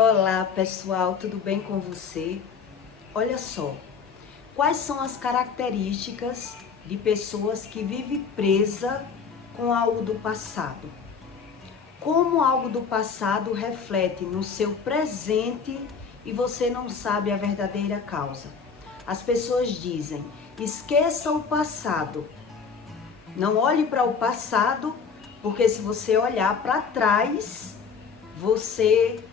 Olá pessoal, tudo bem com você? Olha só, quais são as características de pessoas que vivem presa com algo do passado? Como algo do passado reflete no seu presente e você não sabe a verdadeira causa? As pessoas dizem, esqueça o passado, não olhe para o passado, porque se você olhar para trás, você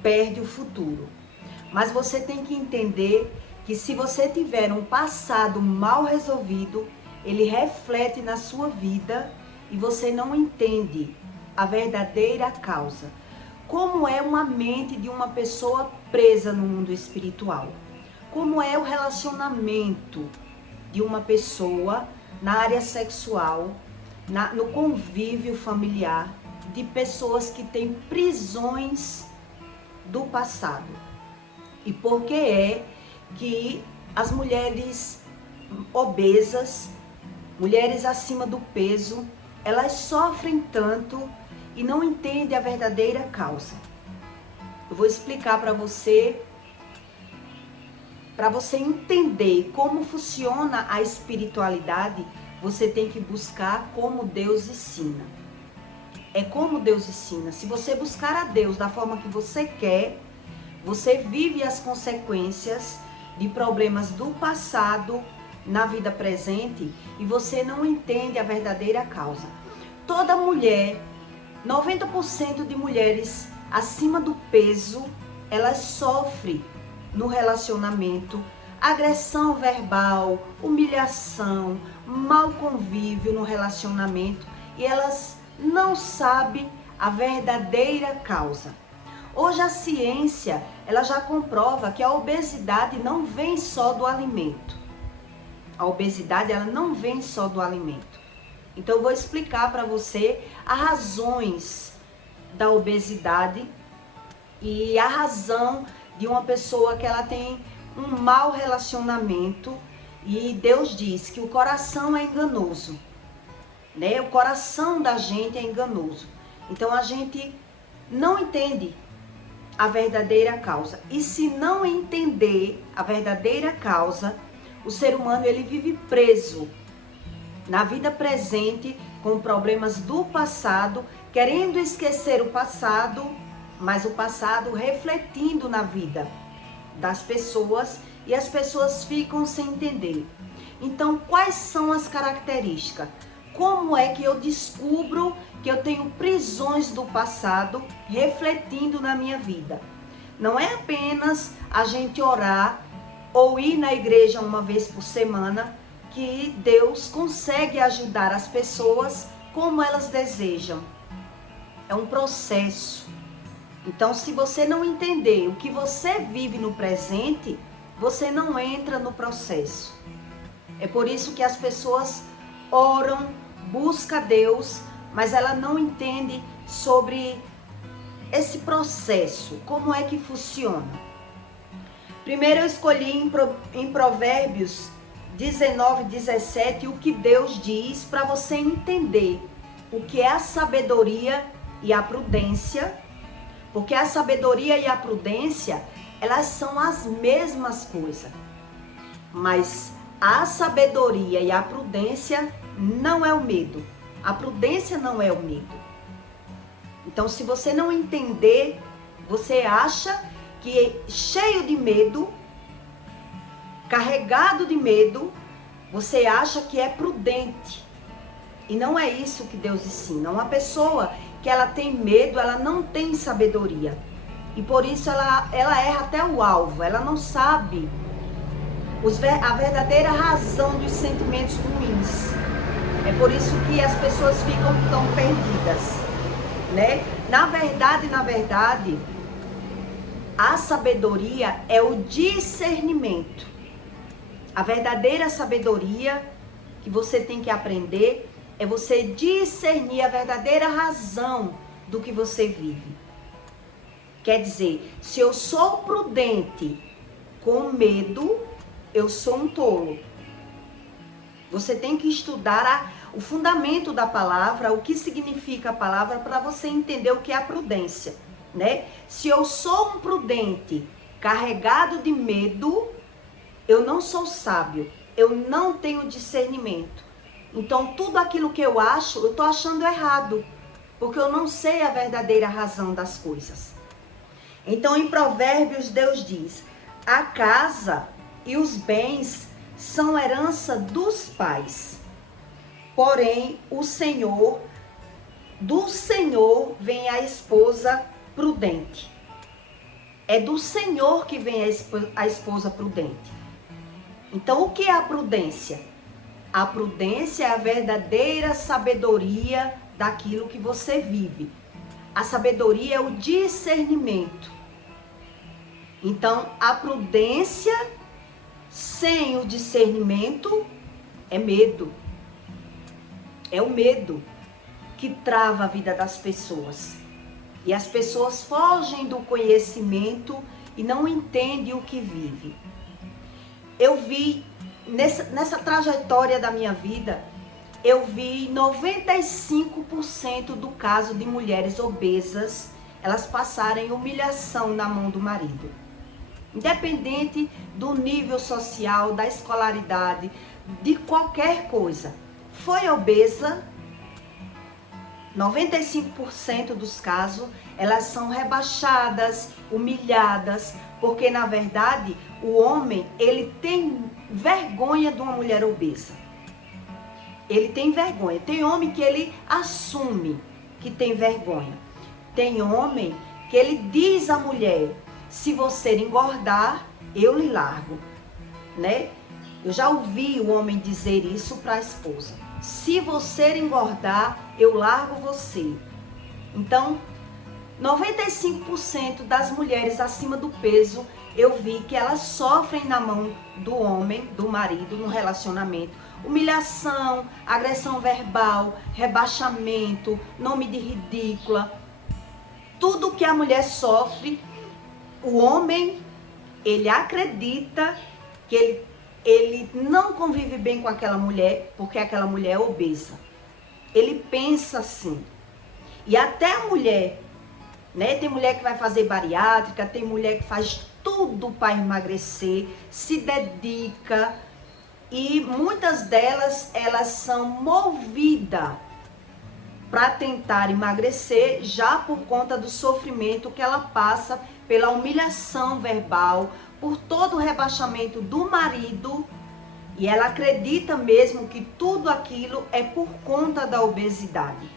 perde o futuro. Mas você tem que entender que se você tiver um passado mal resolvido, ele reflete na sua vida e você não entende a verdadeira causa. Como é uma mente de uma pessoa presa no mundo espiritual? Como é o relacionamento de uma pessoa na área sexual, no convívio familiar, de pessoas que têm prisões do passado? E por que é que as mulheres obesas, mulheres acima do peso, elas sofrem tanto e não entendem a verdadeira causa? Eu vou explicar para você entender como funciona a espiritualidade. Você tem que buscar como Deus ensina. É como Deus ensina. Se você buscar a Deus da forma que você quer, você vive as consequências de problemas do passado na vida presente e você não entende a verdadeira causa. Toda mulher, 90% de mulheres acima do peso, elas sofrem no relacionamento agressão verbal, humilhação, mau convívio no relacionamento e elas não sabem a verdadeira causa. Hoje a ciência, ela já comprova que a obesidade não vem só do alimento. A obesidade, ela não vem só do alimento. Então eu vou explicar para você as razões da obesidade e a razão de uma pessoa que ela tem um mau relacionamento. E Deus diz que o coração é enganoso, né? O coração da gente é enganoso. Então a gente não entende a verdadeira causa. E se não entender a verdadeira causa, o ser humano ele vive preso na vida presente com problemas do passado, querendo esquecer o passado, mas o passado refletindo na vida das pessoas e as pessoas ficam sem entender. Então, quais são as características? Como é que eu descubro que eu tenho prisões do passado refletindo na minha vida? Não é apenas a gente orar ou ir na igreja uma vez por semana que Deus consegue ajudar as pessoas como elas desejam. É um processo. Então, se você não entender o que você vive no presente, você não entra no processo. É por isso que as pessoas oram, busca Deus, mas ela não entende sobre esse processo, como é que funciona. Primeiro eu escolhi em Provérbios 19, 17, o que Deus diz para você entender o que é a sabedoria e a prudência, porque a sabedoria e a prudência, elas são as mesmas coisas, mas a sabedoria e a prudência não é o medo. A prudência não é o medo. Então, se você não entender, você acha que cheio de medo, carregado de medo, você acha que é prudente. E não é isso que Deus ensina. Uma pessoa que ela tem medo, ela não tem sabedoria. E por isso ela erra até o alvo. Ela não sabe a verdadeira razão dos sentimentos ruins. É por isso que as pessoas ficam tão perdidas, né? Na verdade, a sabedoria é o discernimento. A verdadeira sabedoria que você tem que aprender é você discernir a verdadeira razão do que você vive. Quer dizer, se eu sou prudente com medo, eu sou um tolo. Você tem que estudar o fundamento da palavra, o que significa a palavra, para você entender o que é a prudência. né? Se eu sou um prudente carregado de medo, eu não sou sábio, eu não tenho discernimento. Então, tudo aquilo que eu acho, eu estou achando errado, porque eu não sei a verdadeira razão das coisas. Então, em Provérbios, Deus diz: a casa e os bens são herança dos pais, porém, do Senhor vem a esposa prudente. É do Senhor que vem a esposa prudente. Então, o que é a prudência? A prudência é a verdadeira sabedoria daquilo que você vive. A sabedoria é o discernimento. Então, a prudência sem o discernimento é medo. É o medo que trava a vida das pessoas. E as pessoas fogem do conhecimento e não entendem o que vive. Eu vi, nessa trajetória da minha vida, eu vi 95% do caso de mulheres obesas, elas passarem humilhação na mão do marido. Independente do nível social, da escolaridade, de qualquer coisa. Foi obesa, 95% dos casos, elas são rebaixadas, humilhadas, porque na verdade o homem, ele tem vergonha de uma mulher obesa. Ele tem vergonha. Tem homem que ele assume que tem vergonha. Tem homem que ele diz à mulher: se você engordar, eu lhe largo, né? Eu já ouvi o homem dizer isso para a esposa: se você engordar, eu largo você. Então, 95% das mulheres acima do peso, eu vi que elas sofrem na mão do homem, do marido, no relacionamento. Humilhação, agressão verbal, rebaixamento, nome de ridícula. Tudo que a mulher sofre, o homem, ele acredita que ele não convive bem com aquela mulher, porque aquela mulher é obesa. Ele pensa assim. E até a mulher, né? Tem mulher que vai fazer bariátrica, tem mulher que faz tudo para emagrecer, se dedica. E muitas delas, elas são movidas para tentar emagrecer, já por conta do sofrimento que ela passa, pela humilhação verbal, por todo o rebaixamento do marido. E ela acredita mesmo que tudo aquilo é por conta da obesidade.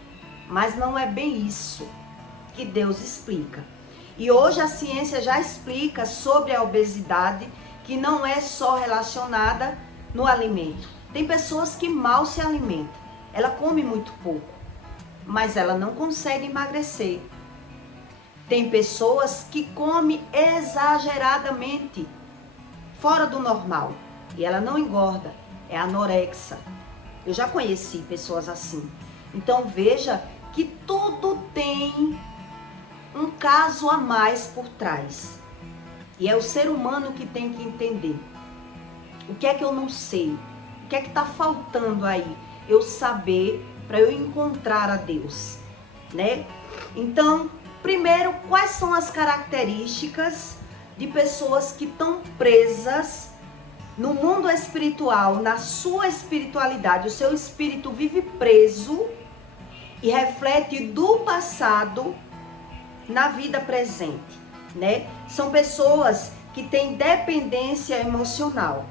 Mas não é bem isso que Deus explica. E hoje a ciência já explica sobre a obesidade, que não é só relacionada no alimento. Tem pessoas que mal se alimentam. Ela come muito pouco, mas ela não consegue emagrecer. Tem pessoas que comem exageradamente, fora do normal, e ela não engorda, é anorexa. Eu já conheci pessoas assim. Então veja que tudo tem um caso a mais por trás. E é o ser humano que tem que entender. O que é que eu não sei? O que é que está faltando aí? Eu saber para eu encontrar a Deus, né? Então, primeiro, quais são as características de pessoas que estão presas no mundo espiritual, na sua espiritualidade? O seu espírito vive preso e reflete do passado na vida presente, né? São pessoas que têm dependência emocional.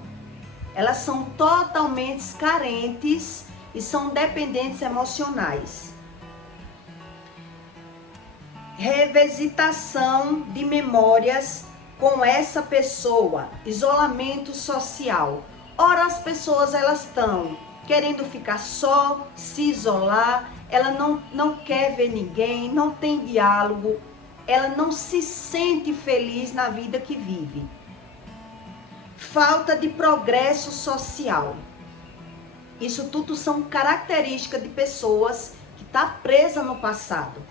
Elas são totalmente carentes e são dependentes emocionais. Revisitação de memórias com essa pessoa, isolamento social. Ora, as pessoas, elas estão querendo ficar só, se isolar, ela não quer ver ninguém, não tem diálogo, ela não se sente feliz na vida que vive. Falta de progresso social. Isso tudo são características de pessoas que estão presas no passado.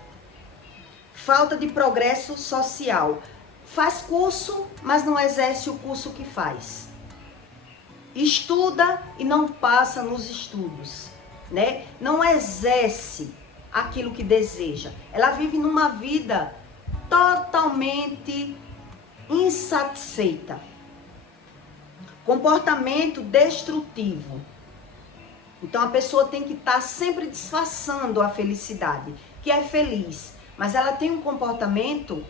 Falta de progresso social. Faz curso, mas não exerce o curso que faz. Estuda e não passa nos estudos, né? Não exerce aquilo que deseja. Ela vive numa vida totalmente insatisfeita. Comportamento destrutivo. Então a pessoa tem que estar sempre disfarçando a felicidade, que é feliz, mas ela tem um comportamento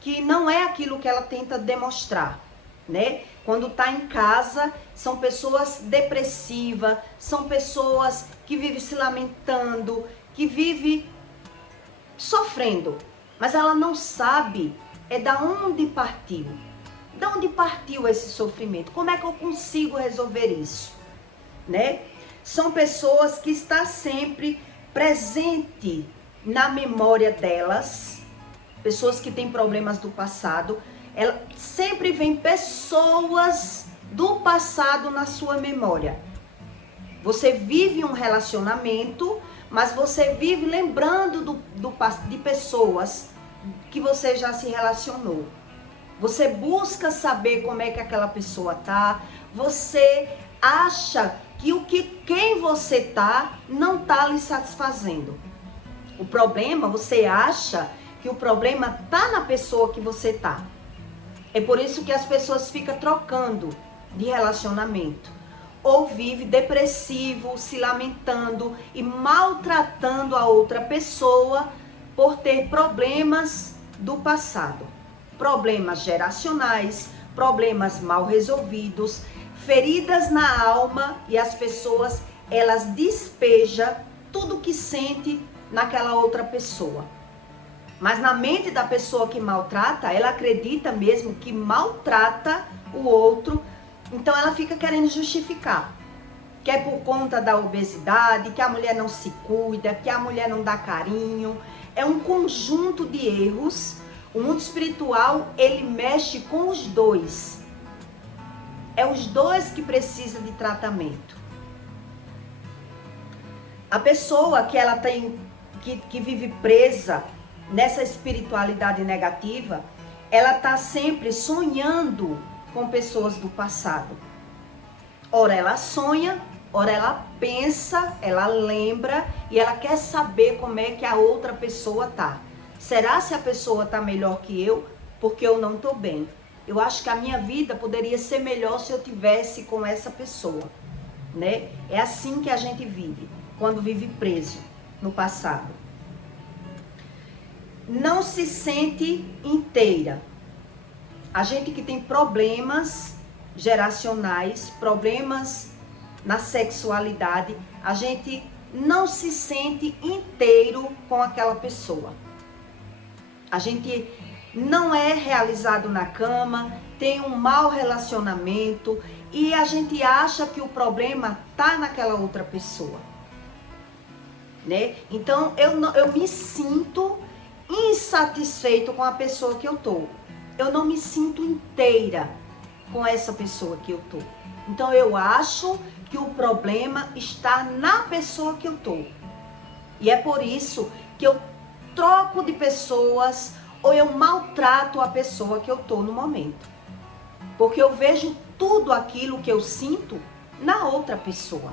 que não é aquilo que ela tenta demonstrar, né? Quando está em casa, são pessoas depressivas, são pessoas que vivem se lamentando, que vivem sofrendo, mas ela não sabe da onde partiu. De onde partiu esse sofrimento? Como é que eu consigo resolver isso? Né? São pessoas que estão sempre presente na memória delas, pessoas que têm problemas do passado. Ela sempre vem pessoas do passado na sua memória. Você vive um relacionamento, mas você vive lembrando de pessoas que você já se relacionou. Você busca saber como é que aquela pessoa tá. Você acha que quem você tá não tá lhe satisfazendo. O problema, você acha que o problema tá na pessoa que você tá. É por isso que as pessoas ficam trocando de relacionamento. Ou vive depressivo, se lamentando e maltratando a outra pessoa por ter problemas do passado. Problemas geracionais, problemas mal resolvidos, feridas na alma, e as pessoas, elas despejam tudo que sente naquela outra pessoa. Mas na mente da pessoa que maltrata, ela acredita mesmo que maltrata o outro, então ela fica querendo justificar. Que é por conta da obesidade, que a mulher não se cuida, que a mulher não dá carinho. É um conjunto de erros. O mundo espiritual, ele mexe com os dois. É os dois que precisam de tratamento. A pessoa que ela tem, que vive presa nessa espiritualidade negativa, ela está sempre sonhando com pessoas do passado. Ora ela sonha, ora ela pensa, ela lembra e ela quer saber como é que a outra pessoa tá. Será se a pessoa tá melhor que eu? Porque eu não tô bem. Eu acho que a minha vida poderia ser melhor se eu tivesse com essa pessoa, né? É assim que a gente vive, quando vive preso no passado. Não se sente inteira. A gente que tem problemas geracionais, problemas na sexualidade, a gente não se sente inteiro com aquela pessoa. A gente não é realizado na cama, tem um mau relacionamento e a gente acha que o problema tá naquela outra pessoa, né? Então eu me sinto insatisfeito com a pessoa que eu tô. Eu não me sinto inteira com essa pessoa que eu tô. Então eu acho que o problema está na pessoa que eu tô. E é por isso que eu troco de pessoas ou eu maltrato a pessoa que eu tô no momento. Porque eu vejo tudo aquilo que eu sinto na outra pessoa.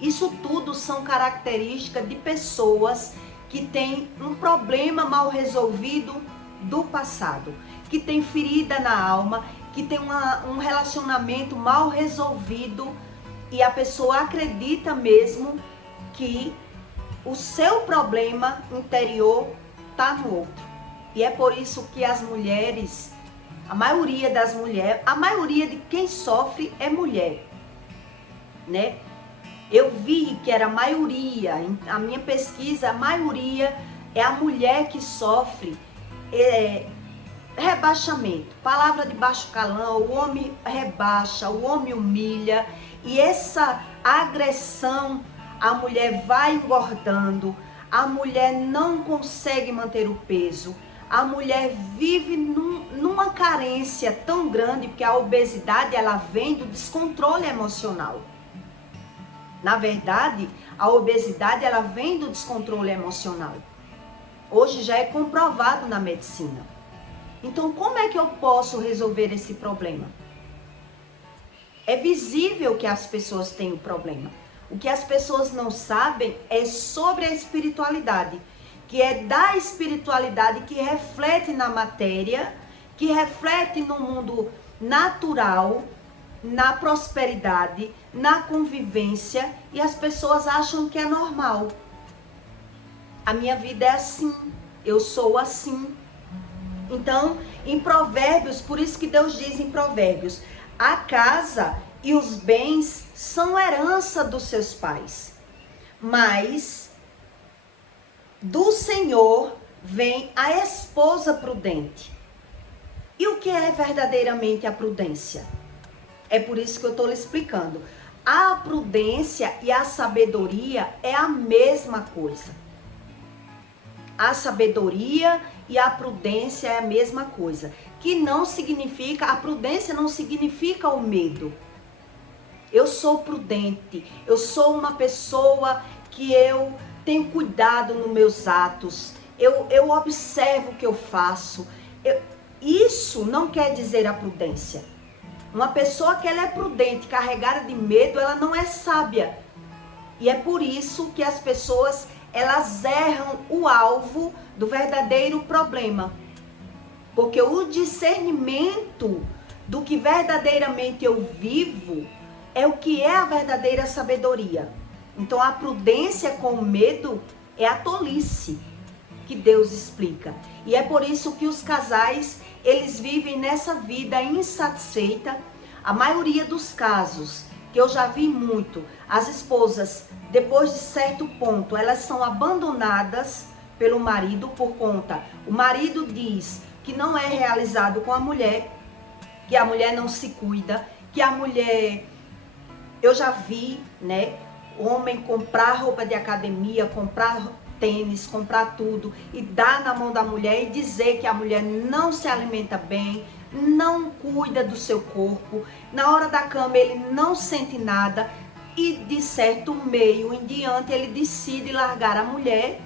Isso tudo são características de pessoas que têm um problema mal resolvido do passado, que tem ferida na alma, que tem um relacionamento mal resolvido e a pessoa acredita mesmo que o seu problema interior está no outro. E é por isso que as mulheres, a maioria das mulheres, a maioria de quem sofre é mulher, né? Eu vi que era a maioria, a minha pesquisa, a maioria é a mulher que sofre rebaixamento, palavra de baixo calão, o homem rebaixa, o homem humilha, e essa agressão, a mulher vai engordando, a mulher não consegue manter o peso, a mulher vive numa carência tão grande, porque a obesidade ela vem do descontrole emocional. Na verdade, a obesidade ela vem do descontrole emocional. Hoje já é comprovado na medicina. Então, como é que eu posso resolver esse problema? É visível que as pessoas têm o problema. O que as pessoas não sabem é sobre a espiritualidade, que é da espiritualidade, que reflete na matéria, que reflete no mundo natural, na prosperidade, na convivência, e as pessoas acham que é normal. A minha vida é assim, eu sou assim. Então, em Provérbios, por isso que Deus diz em Provérbios, a casa e os bens são herança dos seus pais, mas do Senhor vem a esposa prudente. E o que é verdadeiramente a prudência? É por isso que eu estou lhe explicando. A prudência e a sabedoria é a mesma coisa. A sabedoria e a prudência é a mesma coisa. Que não significa, a prudência não significa o medo. Eu sou prudente, eu sou uma pessoa que eu tenho cuidado nos meus atos, eu observo o que eu faço. Isso não quer dizer a prudência. Uma pessoa que ela é prudente, carregada de medo, ela não é sábia. E é por isso que as pessoas, elas erram o alvo do verdadeiro problema. Porque o discernimento do que verdadeiramente eu vivo é o que é a verdadeira sabedoria. Então a prudência com o medo é a tolice que Deus explica. E é por isso que os casais, eles vivem nessa vida insatisfeita. A maioria dos casos, que eu já vi muito, as esposas, depois de certo ponto, elas são abandonadas pelo marido por conta. O marido diz que não é realizado com a mulher, que a mulher não se cuida, que a mulher... Eu já vi, né, homem comprar roupa de academia, comprar tênis, comprar tudo e dar na mão da mulher e dizer que a mulher não se alimenta bem, não cuida do seu corpo, na hora da cama ele não sente nada e de certo meio em diante ele decide largar a mulher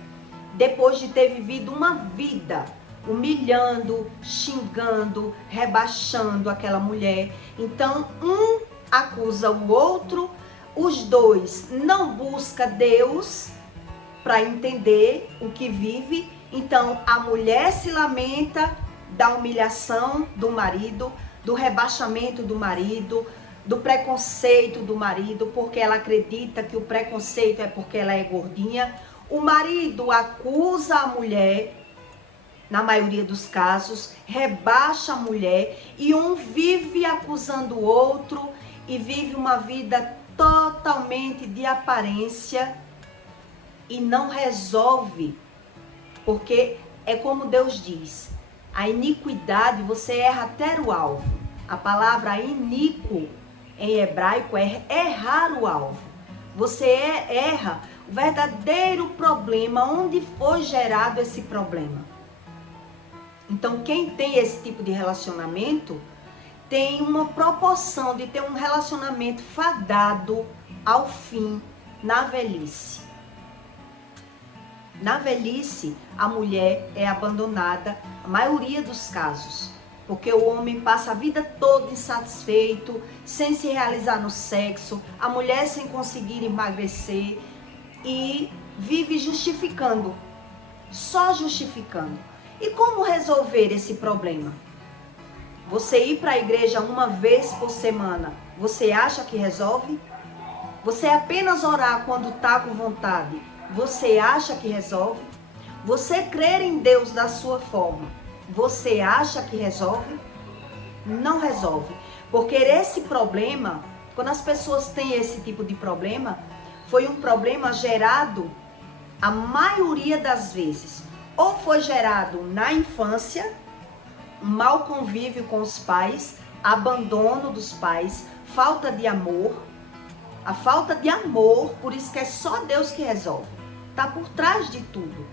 depois de ter vivido uma vida humilhando, xingando, rebaixando aquela mulher. Então um acusa o outro, os dois não buscam Deus para entender o que vive. Então a mulher se lamenta da humilhação do marido, do rebaixamento do marido, do preconceito do marido, porque ela acredita que o preconceito é porque ela é gordinha. O marido acusa a mulher, na maioria dos casos, rebaixa a mulher e um vive acusando o outro e vive uma vida totalmente de aparência e não resolve, porque é como Deus diz, a iniquidade você erra até o alvo. A palavra iníquo em hebraico é errar o alvo. Você erra o verdadeiro problema, onde foi gerado esse problema. Então quem tem esse tipo de relacionamento tem uma proporção de ter um relacionamento fadado ao fim na velhice. Na velhice, a mulher é abandonada, a maioria dos casos, porque o homem passa a vida toda insatisfeito, sem se realizar no sexo, a mulher sem conseguir emagrecer e vive justificando, só justificando. E como resolver esse problema? Você ir para a igreja uma vez por semana, você acha que resolve? Você apenas orar quando está com vontade, você acha que resolve? Você crer em Deus da sua forma, você acha que resolve? Não resolve. Porque esse problema, quando as pessoas têm esse tipo de problema, foi um problema gerado, a maioria das vezes, ou foi gerado na infância, um mau convívio com os pais, abandono dos pais, falta de amor. A falta de amor, por isso que é só Deus que resolve. Está por trás de tudo.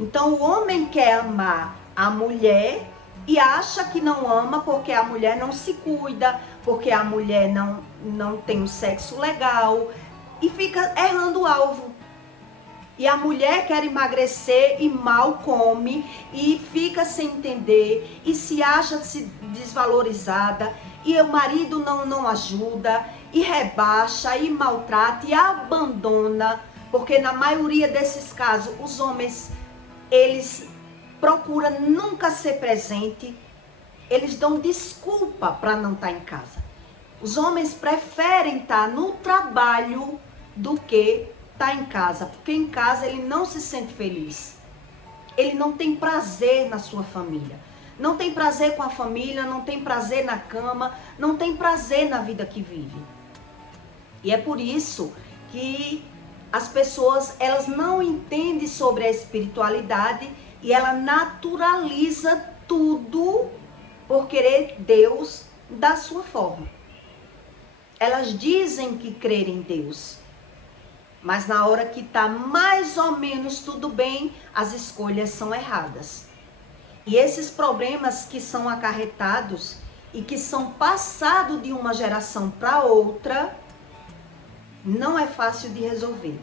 Então o homem quer amar a mulher e acha que não ama porque a mulher não se cuida, porque a mulher não tem um sexo legal e fica errando o alvo. E a mulher quer emagrecer e mal come e fica sem entender e se acha desvalorizada e o marido não ajuda e rebaixa e maltrata e abandona, porque na maioria desses casos os homens eles procuram nunca ser presente, eles dão desculpa para não estar em casa. Os homens preferem estar no trabalho do que estar em casa, porque em casa ele não se sente feliz. Ele não tem prazer na sua família. Não tem prazer com a família, não tem prazer na cama, não tem prazer na vida que vive. E é por isso que as pessoas, elas não entendem sobre a espiritualidade e ela naturaliza tudo por querer Deus da sua forma. Elas dizem que crerem em Deus, mas na hora que está mais ou menos tudo bem, as escolhas são erradas. E esses problemas que são acarretados e que são passados de uma geração para outra, não é fácil de resolver.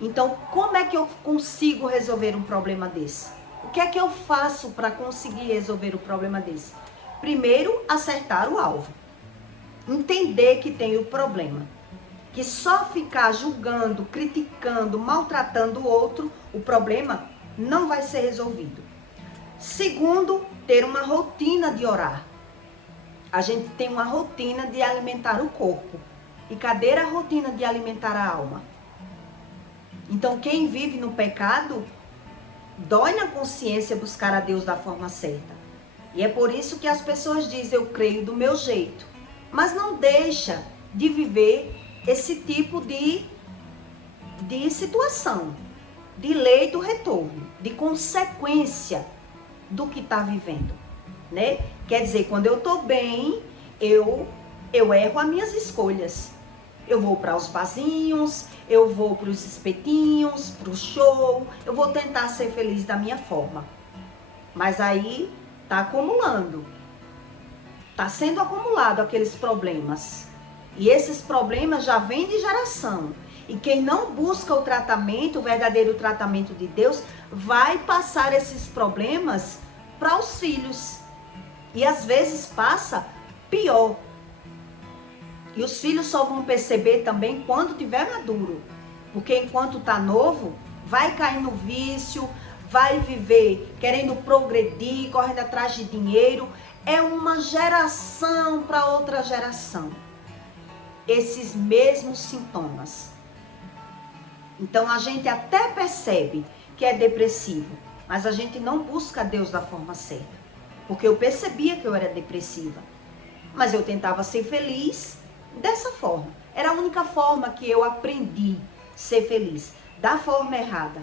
Então, como é que eu consigo resolver um problema desse? O que é que eu faço para conseguir resolver o problema desse? Primeiro, acertar o alvo. Entender que tem o problema. Que só ficar julgando, criticando, maltratando o outro, o problema não vai ser resolvido. Segundo, ter uma rotina de orar. A gente tem uma rotina de alimentar o corpo. E cadê a rotina de alimentar a alma? Então, quem vive no pecado, dói na consciência buscar a Deus da forma certa. E é por isso que as pessoas dizem, eu creio do meu jeito. Mas não deixa de viver esse tipo de situação, de lei do retorno, de consequência do que está vivendo, né? Quer dizer, quando eu estou bem, eu erro as minhas escolhas. Eu vou para os barzinhos, eu vou para os espetinhos, para o show, eu vou tentar ser feliz da minha forma. Mas aí tá acumulando, tá sendo acumulado aqueles problemas. E esses problemas já vêm de geração. E quem não busca o tratamento, o verdadeiro tratamento de Deus, vai passar esses problemas para os filhos. E às vezes passa pior. E os filhos só vão perceber também quando tiver maduro. Porque enquanto está novo, vai cair no vício, vai viver querendo progredir, correndo atrás de dinheiro. É uma geração para outra geração. Esses mesmos sintomas. Então a gente até percebe que é depressivo, mas a gente não busca Deus da forma certa. Porque eu percebia que eu era depressiva, mas eu tentava ser feliz dessa forma. Era a única forma que eu aprendi a ser feliz, da forma errada,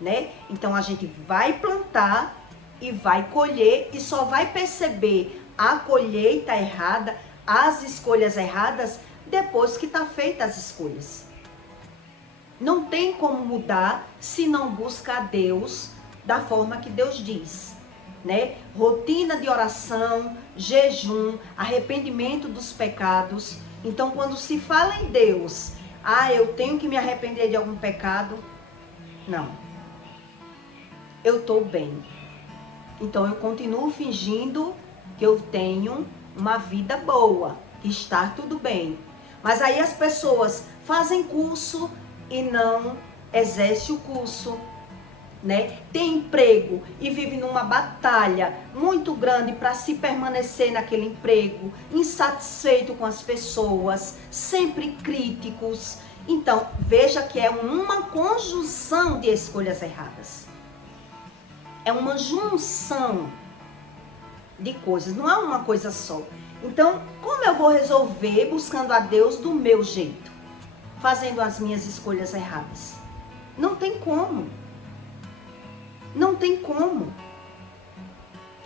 né? Então a gente vai plantar e vai colher e só vai perceber a colheita errada, as escolhas erradas, depois que tá feitas as escolhas. Não tem como mudar se não busca a Deus da forma que Deus diz, né? Rotina de oração, jejum, arrependimento dos pecados. Então, quando se fala em Deus, eu tenho que me arrepender de algum pecado. Não. Eu estou bem. Então, eu continuo fingindo que eu tenho uma vida boa, que está tudo bem. Mas aí as pessoas fazem curso e não exercem o curso, né? Tem emprego e vive numa batalha muito grande para se permanecer naquele emprego, insatisfeito com as pessoas, sempre críticos. Então, veja que é uma conjunção de escolhas erradas. É uma junção de coisas, não é uma coisa só. Então, como eu vou resolver buscando a Deus do meu jeito? Fazendo as minhas escolhas erradas? Não tem como. Não tem como.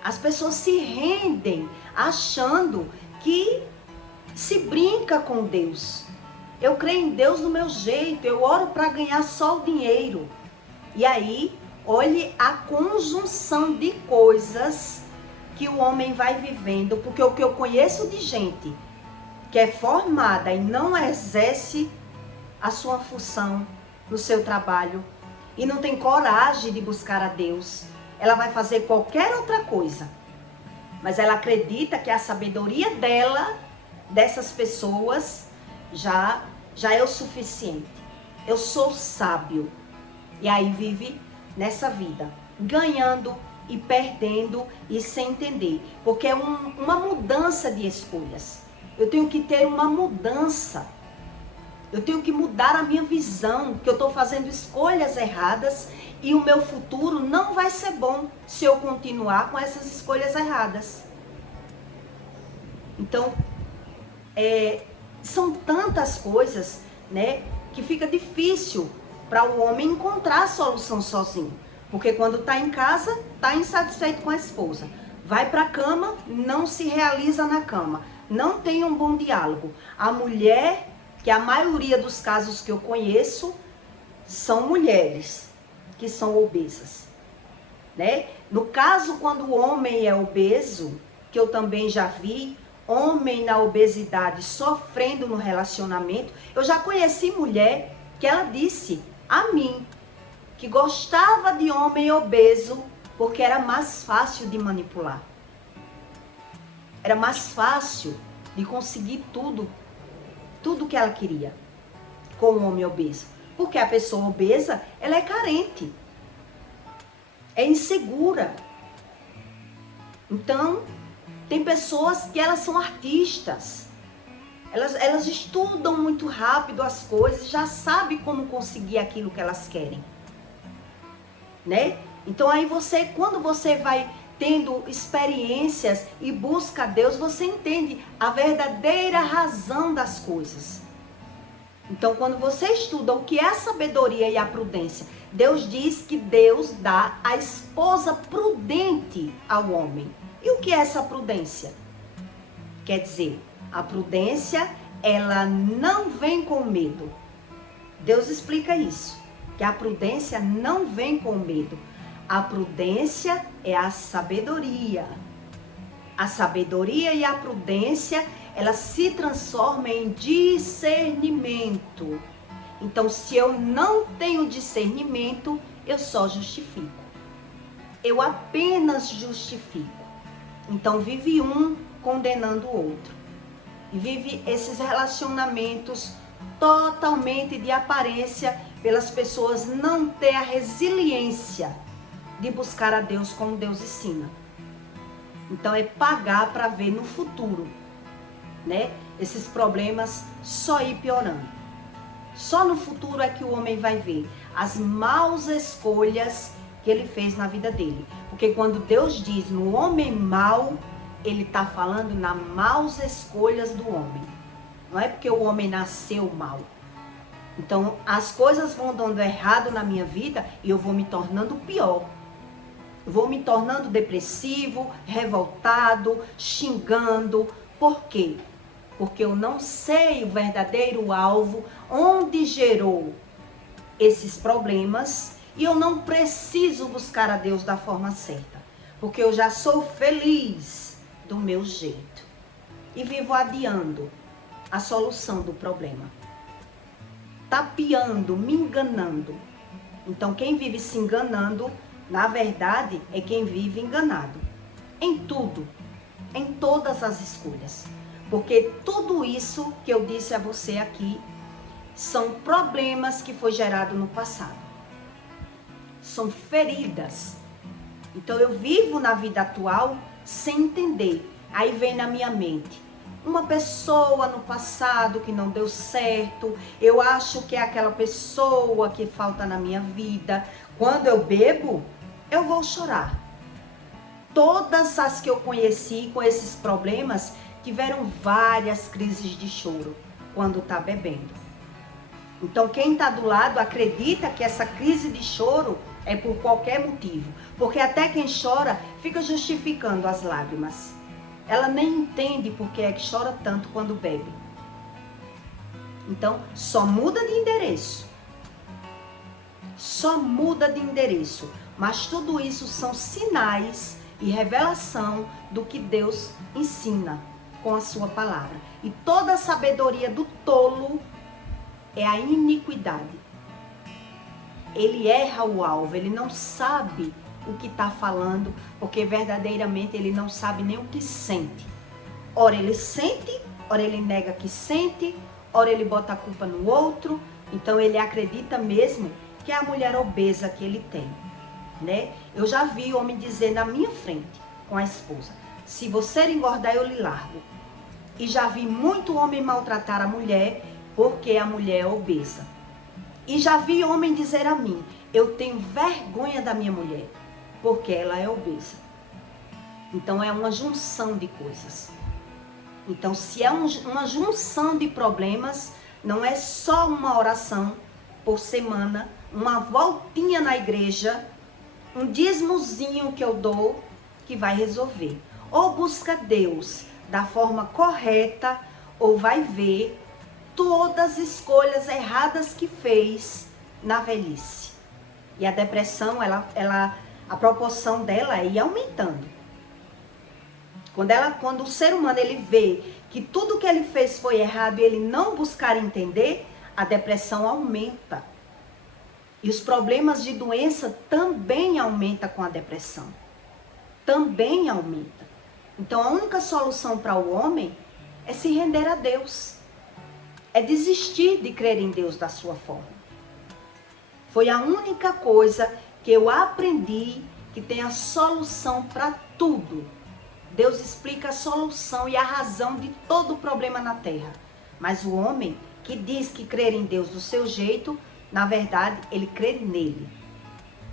As pessoas se rendem achando que se brinca com Deus. Eu creio em Deus do meu jeito, eu oro para ganhar só o dinheiro. E aí, olhe a conjunção de coisas que o homem vai vivendo, porque o que eu conheço de gente que é formada e não exerce a sua função no seu trabalho e não tem coragem de buscar a Deus, ela vai fazer qualquer outra coisa, mas ela acredita que a sabedoria dela, dessas pessoas, já é o suficiente. Eu sou sábio. E aí vive nessa vida, ganhando e perdendo e sem entender, porque é uma mudança de escolhas. Eu tenho que ter uma mudança. Eu tenho que mudar a minha visão, que eu estou fazendo escolhas erradas e o meu futuro não vai ser bom se eu continuar com essas escolhas erradas. Então, são tantas coisas, né, que fica difícil para o homem encontrar a solução sozinho. Porque quando está em casa, está insatisfeito com a esposa. Vai para a cama, não se realiza na cama. Não tem um bom diálogo. A mulher, que a maioria dos casos que eu conheço, são mulheres que são obesas, né? No caso, quando o homem é obeso, que eu também já vi, homem na obesidade sofrendo no relacionamento, eu já conheci mulher que ela disse a mim que gostava de homem obeso porque era mais fácil de manipular. Era mais fácil de conseguir tudo que ela queria com o homem obeso. Porque a pessoa obesa, ela é carente, é insegura. Então, tem pessoas que elas são artistas. Elas estudam muito rápido as coisas, já sabem como conseguir aquilo que elas querem, né? Então aí quando você vai tendo experiências e busca a Deus, você entende a verdadeira razão das coisas. Então, quando você estuda o que é a sabedoria e a prudência, Deus diz que Deus dá a esposa prudente ao homem. E o que é essa prudência? Quer dizer, a prudência, ela não vem com medo. Deus explica isso, que a prudência não vem com medo. A prudência é a sabedoria. A sabedoria e a prudência, ela se transforma em discernimento. Então, se eu não tenho discernimento, eu só justifico. Eu apenas justifico. Então, vive um condenando o outro. E vive esses relacionamentos totalmente de aparência, pelas pessoas não ter a resiliência de buscar a Deus como Deus ensina. Então, é pagar para ver no futuro, né? Esses problemas só ir piorando. Só no futuro é que o homem vai ver as maus escolhas que ele fez na vida dele. Porque quando Deus diz no homem mau, ele está falando nas maus escolhas do homem. Não é porque o homem nasceu mau. Então, as coisas vão dando errado na minha vida e eu vou me tornando pior. Eu vou me tornando depressivo, revoltado, xingando. Por quê? Porque eu não sei o verdadeiro alvo, onde gerou esses problemas, e eu não preciso buscar a Deus da forma certa, porque eu já sou feliz do meu jeito e vivo adiando a solução do problema, tapeando, me enganando. Então, quem vive se enganando, na verdade, é quem vive enganado em tudo, em todas as escolhas. Porque tudo isso que eu disse a você aqui são problemas que foi gerado no passado. São feridas. Então eu vivo na vida atual sem entender. Aí vem na minha mente uma pessoa no passado que não deu certo. Eu acho que é aquela pessoa que falta na minha vida. Quando eu bebo, eu vou chorar. Todas as que eu conheci com esses problemas tiveram várias crises de choro quando está bebendo. Então, quem está do lado acredita que essa crise de choro é por qualquer motivo. Porque até quem chora fica justificando as lágrimas. Ela nem entende por que é que chora tanto quando bebe. Então, só muda de endereço. Só muda de endereço. Mas tudo isso são sinais e revelação do que Deus ensina com a sua palavra. E toda a sabedoria do tolo é a iniquidade. Ele erra o alvo, ele não sabe o que está falando, porque verdadeiramente ele não sabe nem o que sente. Ora ele sente, ora ele nega que sente, ora ele bota a culpa no outro. Então ele acredita mesmo que é a mulher obesa que ele tem. né? Eu já vi homem dizer na minha frente, com a esposa, se você engordar, eu lhe largo. E já vi muito homem maltratar a mulher porque a mulher é obesa. E já vi homem dizer a mim, eu tenho vergonha da minha mulher porque ela é obesa. Então é uma junção de coisas. Então se é uma junção de problemas, não é só uma oração por semana, uma voltinha na igreja, um dízimozinho que eu dou que vai resolver. Ou busca Deus da forma correta, ou vai ver todas as escolhas erradas que fez na velhice. E a depressão, a proporção dela ia aumentando. Quando o ser humano ele vê que tudo que ele fez foi errado e ele não buscar entender, a depressão aumenta. E os problemas de doença também aumentam com a depressão. Também aumenta. Então a única solução para o homem é se render a Deus. É desistir de crer em Deus da sua forma. Foi a única coisa que eu aprendi que tem a solução para tudo. Deus explica a solução e a razão de todo o problema na terra. Mas o homem que diz que crer em Deus do seu jeito, na verdade, ele crê nele.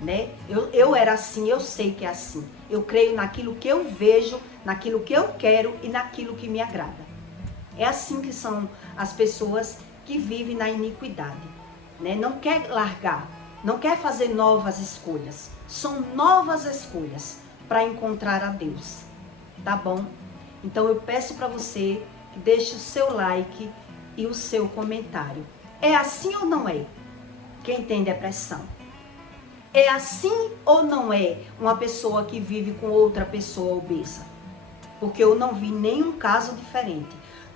Né? Eu era assim, eu sei que é assim. Eu creio naquilo que eu vejo, naquilo que eu quero e naquilo que me agrada. É assim que são as pessoas que vivem na iniquidade. Né? Não quer largar, não quer fazer novas escolhas. São novas escolhas para encontrar a Deus. Tá bom? Então eu peço para você que deixe o seu like e o seu comentário. É assim ou não é? Quem tem depressão? É assim ou não é uma pessoa que vive com outra pessoa obesa? Porque eu não vi nenhum caso diferente.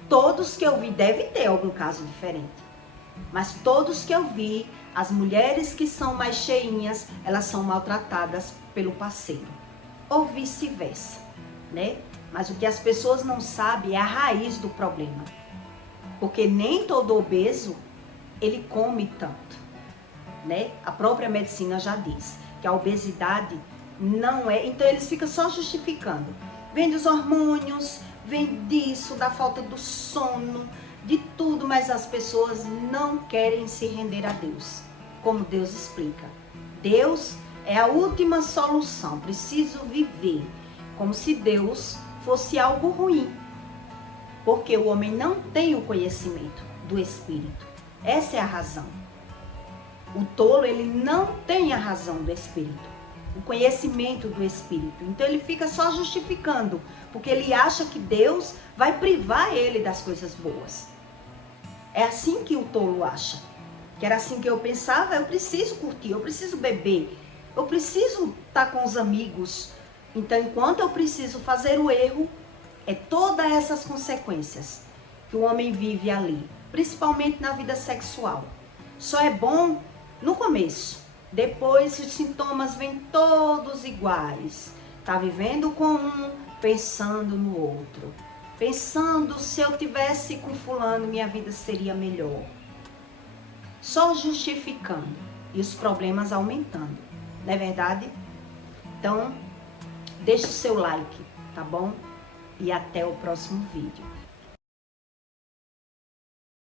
Todos que eu vi devem ter algum caso diferente. Mas todos que eu vi, as mulheres que são mais cheinhas, elas são maltratadas pelo parceiro. Ou vice-versa. Né? Mas o que as pessoas não sabem é a raiz do problema. Porque nem todo obeso, ele come tanto. Né? A própria medicina já diz que a obesidade não é... Então eles ficam só justificando. Vem dos hormônios, vem disso, da falta do sono, de tudo. Mas as pessoas não querem se render a Deus. Como Deus explica. Deus é a última solução. Preciso viver. Como se Deus fosse algo ruim. Porque o homem não tem o conhecimento do Espírito. Essa é a razão. O tolo, ele não tem a razão do Espírito. O conhecimento do Espírito. Então ele fica só justificando. Porque ele acha que Deus vai privar ele das coisas boas. É assim que o tolo acha. Que era assim que eu pensava, eu preciso curtir, eu preciso beber. Eu preciso estar com os amigos. Então, enquanto eu preciso fazer o erro, é todas essas consequências que o homem vive ali, principalmente na vida sexual. Só é bom no começo, depois os sintomas vêm todos iguais. Tá vivendo com um, pensando no outro. Pensando, se eu tivesse com fulano, minha vida seria melhor. Só justificando e os problemas aumentando, não é verdade? Então, deixe o seu like, tá bom? E até o próximo vídeo.